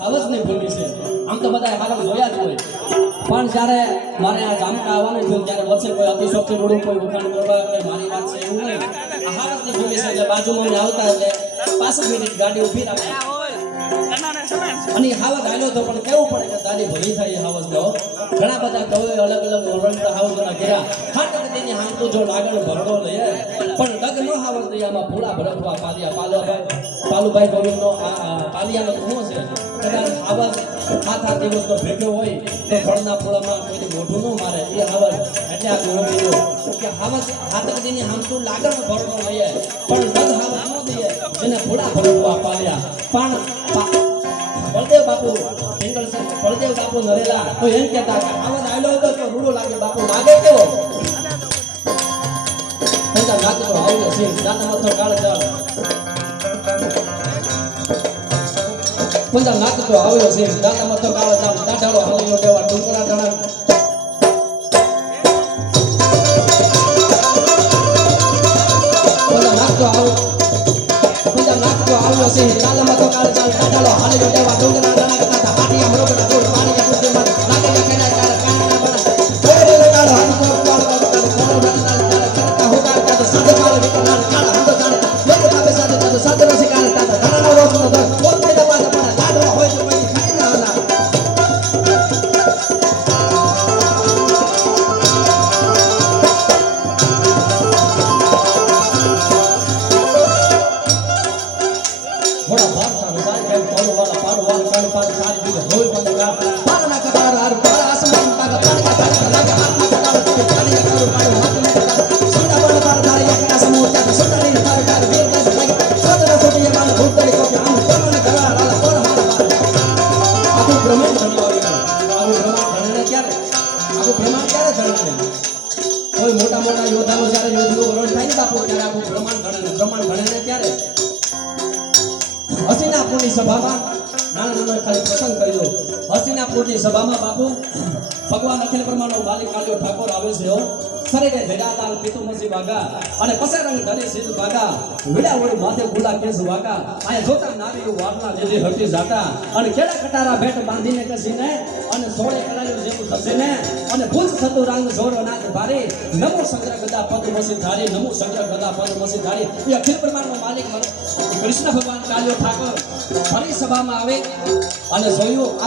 આવજ નહીં ભૂલી છે આમ તો બધા હારા જોયા જ હોય પણ જ્યારે મારે આ ગામમાં આવવાનું થયું ત્યારે વચ્ચે કોઈ અતિશોક્તિ રોડું કોઈ ઉખાણ કરવા કે મારી વાત છે એવું નહીં આ હારસની ભૂમિ છે એટલે બાજુમાં આવતા એટલે 5 મિનિટ ગાડી ઊભી રાખી અને હાવજ આવ્યો તો પણ કેવું પડે કે દાદી ભરી થાય હાવજ નો ઘણા બધા કવિઓ અલગ અલગ ઓરંડા હાવજના ઘેરા ખાટક તેની હામતું જો લાગણ ભરડો લઈએ પણ ડગ નો હાવજ દયામાં ફૂલા ભરતવા પાલુભાઈ ગોવિંદનો પાલિયાનો શું છે કદાચ હાવજ હાથા દિવસનો ભેગો હોય તો ફળના ફૂલામાં કોઈ મોઢું ન મારે એ હાવજ એટલે આ ગોવિંદો કે હાવજ હાથક તેની હામતું લાગણ ભરડો લઈએ પણ ડગ હાવજ ન દઈએ એને ફૂલા ભરતવા પાલ્યા પણ બળદેવ બાપુ એંગલ છે બળદેવ બાપુ નરેલા તો એમ કહેતા કે આવાજ આયલો હતો તો રૂડો લાગે બાપુ લાગે કેવો પંજા નાતો આવલે સિંહ દાતા મથો કાળ ચાલ પંજા નાતો આવ્યો સિંહ દાતા મથો કાળ ચાલ દાઢાળો હાલીનો દેવા ડુંગરા ડાણા આવ્યો છે દાતા મથો કાળ ચાલ દાઢાળો હાલીનો દેવા ડુંગરા ડાણા કરતા હાટીયા મરોગડા દોડ પાણીયા કુદે મત લાગે કેના કાળ કાણા બના ઓરે લગાડો હાથ પર કાળ કાળ કરતા હોતા તો સાધે મારે વિકરાળ કાળ હંદો જાણે લોકો ભાવે સાધે તો સાધે રસી કાળ તાતા ધરાનો રોજ નો દર કોતે દવા દવા લાડો હોય તો કોઈ ખાઈ ના ના કોઈ મોટા મોટા યોદ્ધાનો જ્યારે યુદ્ધનું વરણ થાય ને બાપુ ત્યારે આખું બ્રહ્માંડ ગણે ને ત્યારે હસીનાપુરની સભામાં નાનો ખાલી પ્રસંગ કરી દો હસીનાપુરની સભામાં બાપુ ભગવાન અખિલ બ્રહ્માંડનો માલિક કાળિયો ઠાકોર આવે છે શરીરે ભેડાલાલ પીતુ મસી વાગા અને પસેરંગ ધરી સીધ વાગા વિડાવડી માથે ગુલા કેસ વાગા આયા જોતા નારીઓ વારના જેજી હટી જાતા અને કેડા કટારા ભેટ બાંધીને કસીને અને સોળે કરાયું જેવું થશે ને અને ભૂજ થતું રંગ જોર નાથ ભારી નમો શંકર ગદા પદ મસી ધારી નમો શંકર ગદા પદ મસી ધારી એ અખિલ બ્રહ્માંડનો માલિક કૃષ્ણ ભગવાન કાળિયો ઠાકોર ફરી સભામાં આવે અને જોયું